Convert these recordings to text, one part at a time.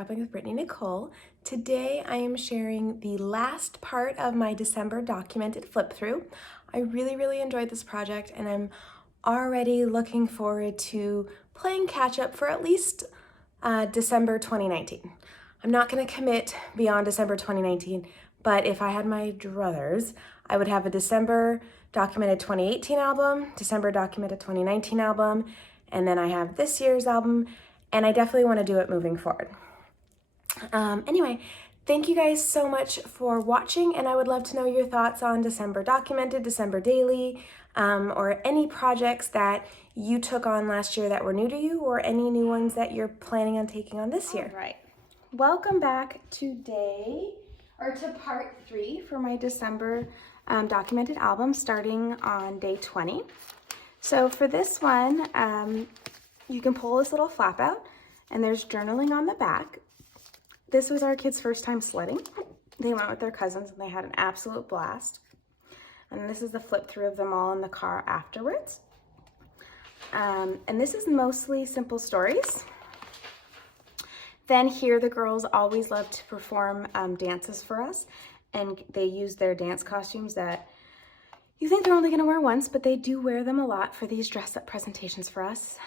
Scrapbooking with Brittany Nicole. Today I am sharing the last part of my December documented flip through. I really enjoyed this project and I'm already looking forward to playing catch up for at least December 2019. I'm not going to commit beyond December 2019, but if I had my druthers, I would have a December documented 2018 album, December documented 2019 album, and then I have this year's album, and I definitely want to do it moving forward. Anyway, thank you guys so much for watching, and I would love to know your thoughts on December documented, December daily, or any projects that you took on last year that were new to you, or any new ones that you're planning on taking on this year. All right. Welcome back today, or to part 3 for my December documented album, starting on day 20. So for this one, you can pull this little flap out, and there's journaling on the back. This was our kids' first time sledding. They went with their cousins, and they had an absolute blast. And this is the flip through of them all in the car afterwards. And this is mostly simple stories. Then here, the girls always love to perform dances for us, and they use their dance costumes that you think they're only going to wear once, but they do wear them a lot for these dress-up presentations for us.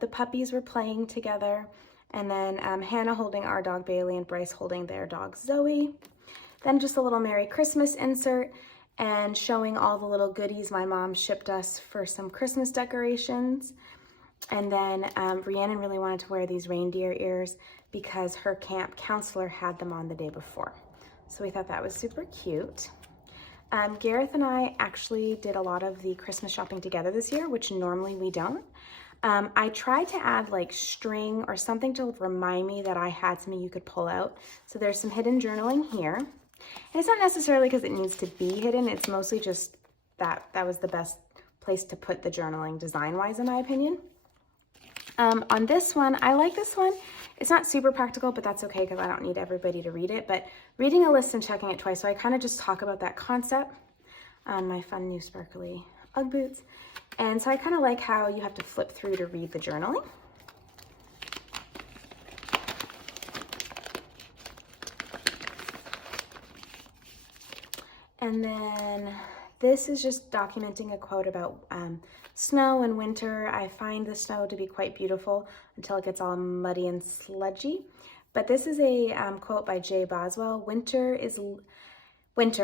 The puppies were playing together, and then Hannah holding our dog Bailey and Bryce holding their dog Zoe. Then just a little Merry Christmas insert and showing all the little goodies my mom shipped us for some Christmas decorations. And then Rhiannon really wanted to wear these reindeer ears because her camp counselor had them on the day before. So we thought that was super cute. Gareth and I actually did a lot of the Christmas shopping together this year, which normally we don't. I tried to add like string or something to remind me that I had something you could pull out. So there's some hidden journaling here. And it's not necessarily because it needs to be hidden. It's mostly just that was the best place to put the journaling design-wise, in my opinion. On this one, I like this one. It's not super practical, but that's okay because I don't need everybody to read it. But reading a list and checking it twice, so I kind of just talk about that concept on my fun new sparkly Ugg boots. And so I kind of like how you have to flip through to read the journaling. And then this is just documenting a quote about snow and winter. I find the snow to be quite beautiful until it gets all muddy and sludgy. But this is a quote by J. Boswell. Winter,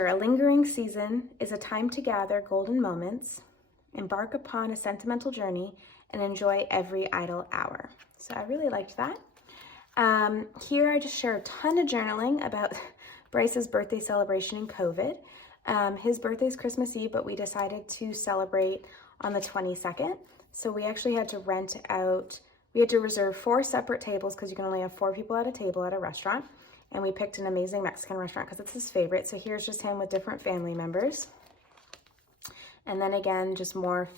a lingering season, is a time to gather golden moments, embark upon a sentimental journey, and enjoy every idle hour. So I really liked that. Here I just share a ton of journaling about Bryce's birthday celebration in COVID. His birthday's Christmas Eve, but we decided to celebrate on the 22nd. So we actually had to we had to reserve 4 separate tables because you can only have 4 people at a table at a restaurant. And we picked an amazing Mexican restaurant because it's his favorite. So here's just him with different family members. And then again, just more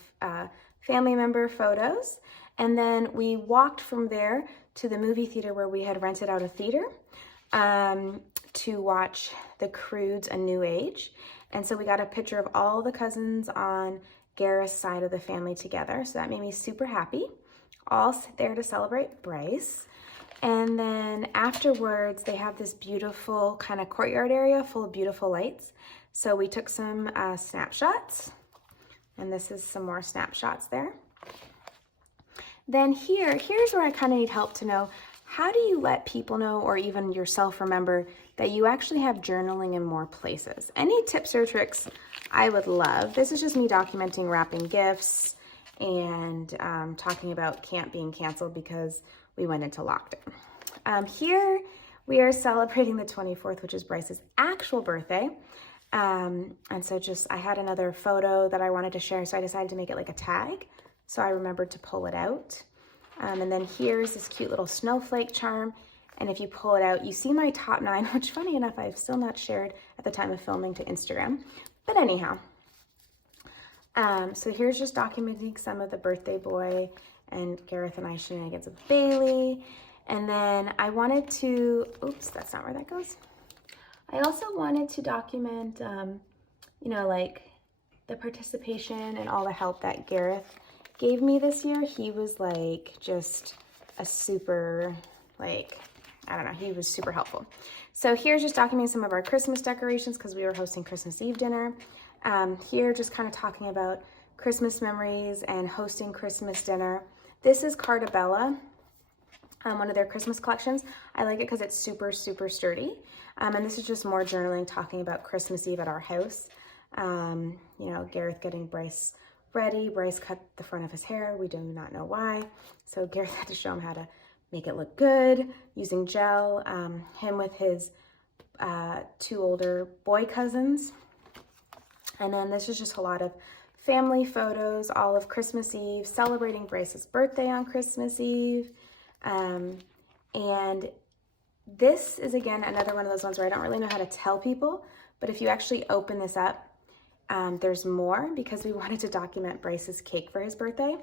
family member photos. And then we walked from there to the movie theater where we had rented out a theater to watch The Croods: A New Age. And so we got a picture of all the cousins on Gareth's side of the family together. So that made me super happy. All there to celebrate Bryce. And then afterwards, they have this beautiful kind of courtyard area full of beautiful lights. So we took some snapshots. And this is some more snapshots there. Then here's where I kind of need help to know, how do you let people know, or even yourself remember, that you actually have journaling in more places? Any tips or tricks I would love. This is just me documenting wrapping gifts and talking about camp being canceled because we went into lockdown. Here we are celebrating the 24th, which is Bryce's actual birthday. And so I had another photo that I wanted to share, so I decided to make it like a tag. So I remembered to pull it out. And then here's this cute little snowflake charm. And if you pull it out, you see my top 9, which funny enough, I've still not shared at the time of filming to Instagram. But anyhow, so here's just documenting some of the birthday boy and Gareth and I shenanigans with Bailey. And then I wanted to, oops, that's not where that goes. I also wanted to document, like the participation and all the help that Gareth gave me this year. He was like just a super, I don't know, he was super helpful. So here's just documenting some of our Christmas decorations because we were hosting Christmas Eve dinner. Here just kind of talking about Christmas memories and hosting Christmas dinner. This is Cartabella, one of their Christmas collections. I like it because it's super, super sturdy. And this is just more journaling, talking about Christmas Eve at our house. You know, Gareth getting Bryce ready. Bryce cut the front of his hair. We do not know why. So Gareth had to show him how to make it look good using gel. Him with his 2 older boy cousins. And then this is just a lot of family photos, all of Christmas Eve, celebrating Bryce's birthday on Christmas Eve. And this is, again, another one of those ones where I don't really know how to tell people, but if you actually open this up, there's more because we wanted to document Bryce's cake for his birthday.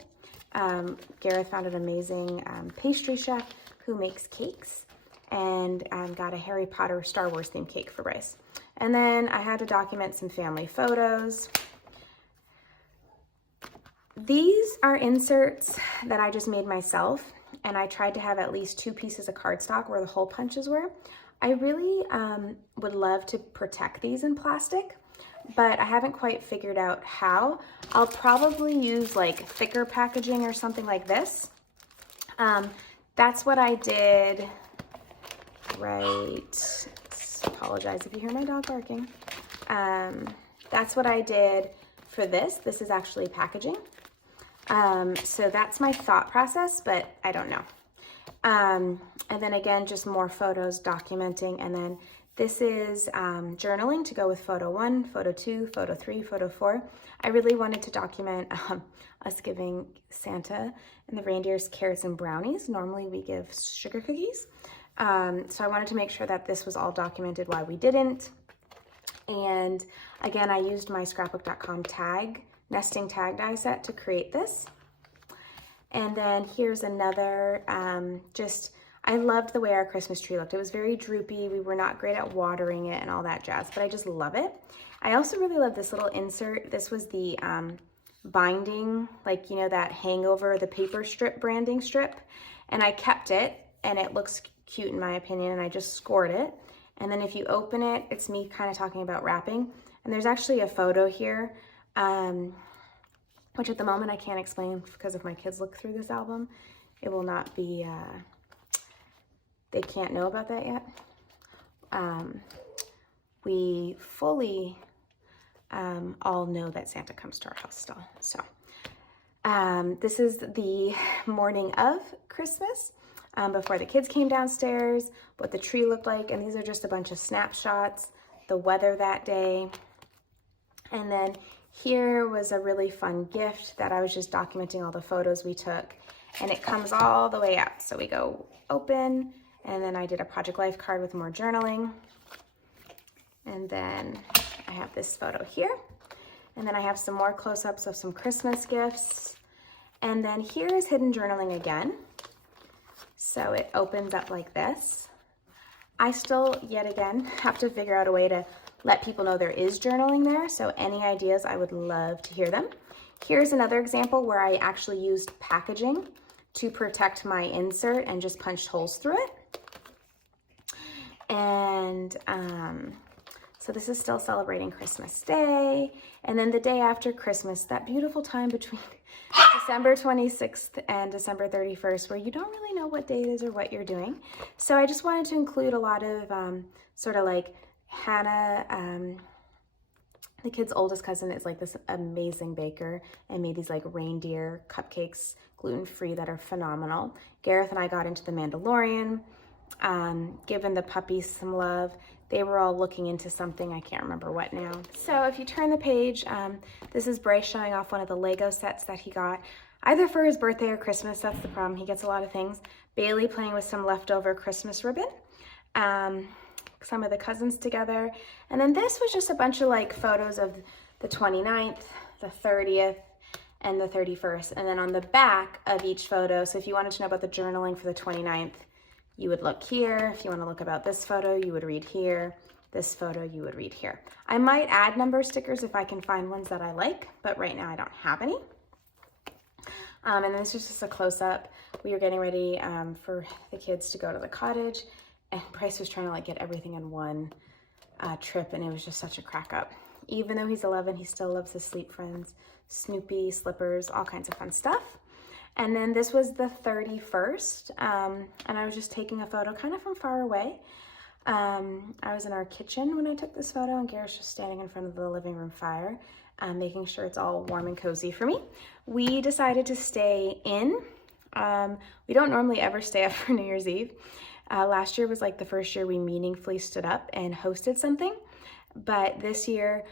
Gareth found an amazing pastry chef who makes cakes and got a Harry Potter Star Wars themed cake for Bryce. And then I had to document some family photos. These are inserts that I just made myself, and I tried to have at least 2 pieces of cardstock where the hole punches were. I really would love to protect these in plastic, but I haven't quite figured out how. I'll probably use like thicker packaging or something like this. That's what I did, right? Apologize if you hear my dog barking. That's what I did for this. This is actually packaging. So that's my thought process, but I don't know. And then again, just more photos documenting. And then this is journaling to go with photo 1, photo 2, photo 3, photo 4. I really wanted to document us giving Santa and the reindeers carrots and brownies. Normally we give sugar cookies. So I wanted to make sure that this was all documented why we didn't. And again, I used my scrapbook.com nesting tag die set to create this. And then here's another, I loved the way our Christmas tree looked. It was very droopy. We were not great at watering it and all that jazz, but I just love it. I also really love this little insert. This was the binding, like, you know, that hangover, the paper strip branding strip. And I kept it, and it looks cute in my opinion, and I just scored it. And then if you open it, it's me kind of talking about wrapping. And there's actually a photo here, which at the moment I can't explain because if my kids look through this album, it will not be, they can't know about that yet. We fully all know that Santa comes to our house still. So this is the morning of Christmas, before the kids came downstairs, what the tree looked like. And these are just a bunch of snapshots, the weather that day. And then here was a really fun gift that I was just documenting all the photos we took, and it comes all the way out. So we go open, and then I did a Project Life card with more journaling. And then I have this photo here. And then I have some more close-ups of some Christmas gifts. And then here is hidden journaling again. So it opens up like this. I still, yet again, have to figure out a way to let people know there is journaling there. So any ideas, I would love to hear them. Here's another example where I actually used packaging to protect my insert and just punched holes through it. And so this is still celebrating Christmas Day. And then the day after Christmas, that beautiful time between December 26th and December 31st, where you don't really know what day it is or what you're doing. So I just wanted to include a lot of sort of like Hannah, the kid's oldest cousin, is like this amazing baker and made these like reindeer cupcakes, gluten-free, that are phenomenal. Gareth and I got into The Mandalorian, given the puppies some love. They were all looking into something, I can't remember what now. So if you turn the page, this is Bryce showing off one of the Lego sets that he got, either for his birthday or Christmas. That's the problem, he gets a lot of things. Bailey playing with some leftover Christmas ribbon. Some of the cousins together. And then this was just a bunch of like photos of the 29th, the 30th, and the 31st. And then on the back of each photo, so if you wanted to know about the journaling for the 29th, you would look here. If you want to look about this photo, you would read here. This photo, you would read here. I might add number stickers if I can find ones that I like, but right now I don't have any. And this is just a close-up. We are getting ready for the kids to go to the cottage. and Bryce was trying to like get everything in one trip, and it was just such a crack up. Even though he's 11, he still loves his sleep friends, Snoopy, slippers, all kinds of fun stuff. And then this was the 31st, and I was just taking a photo kind of from far away. I was in our kitchen when I took this photo, and Garrett's just standing in front of the living room fire, making sure it's all warm and cozy for me. We decided to stay in. We don't normally ever stay up for New Year's Eve. Last year was like the first year we meaningfully stood up and hosted something, but this year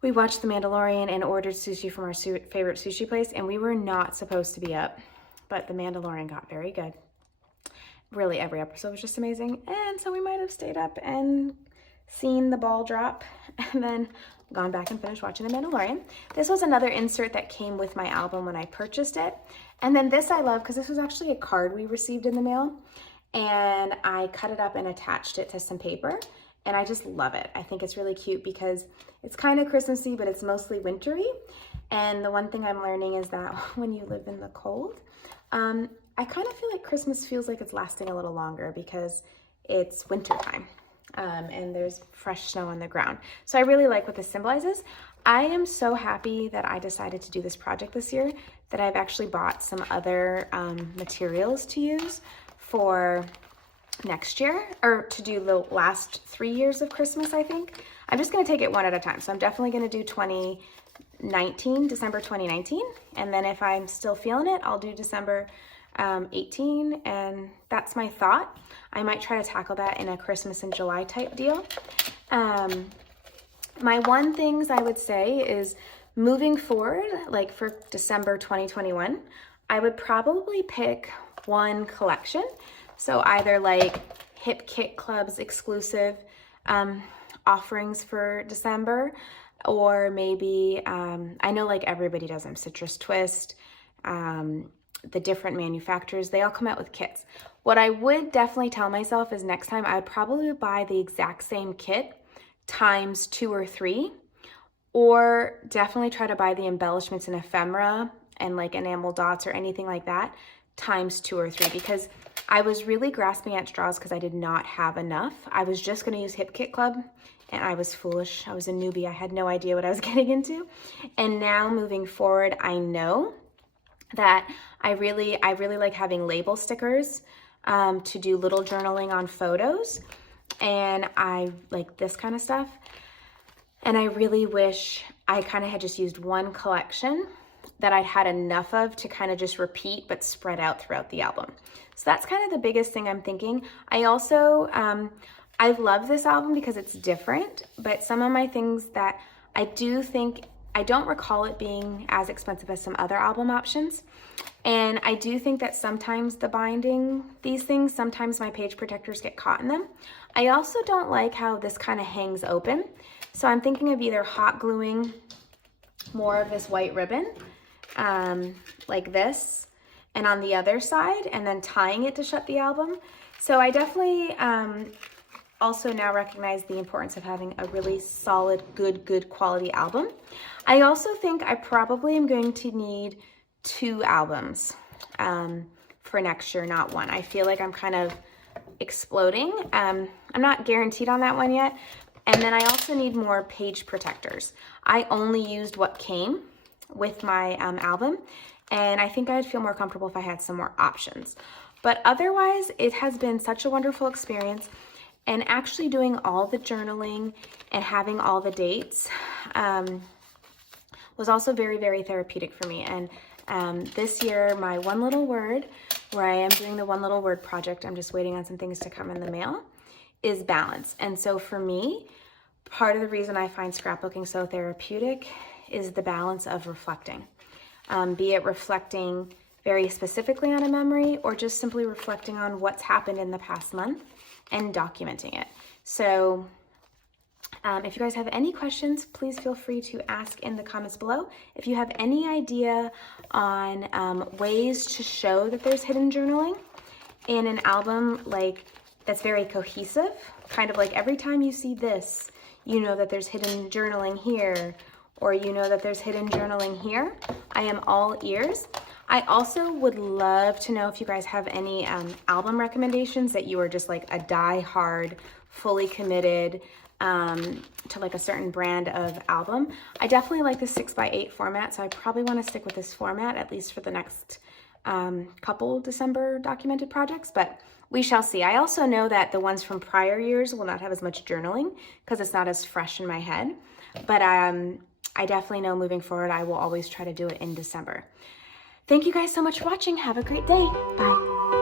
we watched The Mandalorian and ordered sushi from our favorite sushi place, and we were not supposed to be up, but The Mandalorian got very good. Really, every episode was just amazing, and so we might have stayed up and seen the ball drop and then gone back and finished watching The Mandalorian. This was another insert that came with my album when I purchased it. And then this I love because this was actually a card we received in the mail, and I cut it up and attached it to some paper, and I just love it. I think it's really cute because it's kind of Christmassy, but it's mostly wintry. And the one thing I'm learning is that when you live in the cold, I kind of feel like Christmas feels like it's lasting a little longer because it's winter time. And there's fresh snow on the ground. So I really like what this symbolizes. I am so happy that I decided to do this project this year that I've actually bought some other materials to use for next year, or to do the last 3 years of Christmas, I think. I'm just gonna take it one at a time. So I'm definitely gonna do December 2019. And then if I'm still feeling it, I'll do December 18, and that's my thought. I might try to tackle that in a Christmas in July type deal. My one things I would say is moving forward, like for December 2021, I would probably pick one collection. So either like Hip Kit Club's exclusive offerings for December, or maybe, I know like everybody does them, Citrus Twist, the different manufacturers, they all come out with kits. What I would definitely tell myself is next time I would probably buy the exact same kit times 2 or 3, or definitely try to buy the embellishments and ephemera and like enamel dots or anything like that times 2 or 3, because I was really grasping at straws because I did not have enough. I was just going to use Hip Kit Club, and I was foolish. I was a newbie. I had no idea what I was getting into. And now moving forward, I know that I really like having label stickers to do little journaling on photos, and I like this kind of stuff. And I really wish I kind of had just used one collection that I'd had enough of to kind of just repeat but spread out throughout the album. So that's kind of the biggest thing I'm thinking. I also, I love this album because it's different, but some of my things that I do think, I don't recall it being as expensive as some other album options. And I do think that sometimes the binding, these things, sometimes my page protectors get caught in them. I also don't like how this kind of hangs open. So I'm thinking of either hot gluing more of this white ribbon, like this, and on the other side, and then tying it to shut the album. So I definitely also now recognize the importance of having a really solid, good quality album. I also think I probably am going to need 2 albums for next year, not one. I feel like I'm kind of exploding. I'm not guaranteed on that one yet. And then I also need more page protectors. I only used what came with my album, and I think I'd feel more comfortable if I had some more options. But otherwise, it has been such a wonderful experience, and actually doing all the journaling and having all the dates was also very therapeutic for me. And this year, my one little word, where I am doing the one little word project, I'm just waiting on some things to come in the mail, is balance. And so for me, part of the reason I find scrapbooking so therapeutic is the balance of reflecting. Be it reflecting very specifically on a memory, or just simply reflecting on what's happened in the past month and documenting it. So if you guys have any questions, please feel free to ask in the comments below. If you have any idea on ways to show that there's hidden journaling in an album, like that's very cohesive, kind of like every time you see this, you know that there's hidden journaling here, or you know that there's hidden journaling here, I am all ears. I also would love to know if you guys have any album recommendations that you are just like a die-hard, fully committed to like a certain brand of album. I definitely like the 6x8 format, so I probably want to stick with this format at least for the next couple December documented projects, but we shall see. I also know that the ones from prior years will not have as much journaling because it's not as fresh in my head, but I definitely know moving forward I will always try to do it in December. Thank you guys so much for watching. Have a great day. Bye.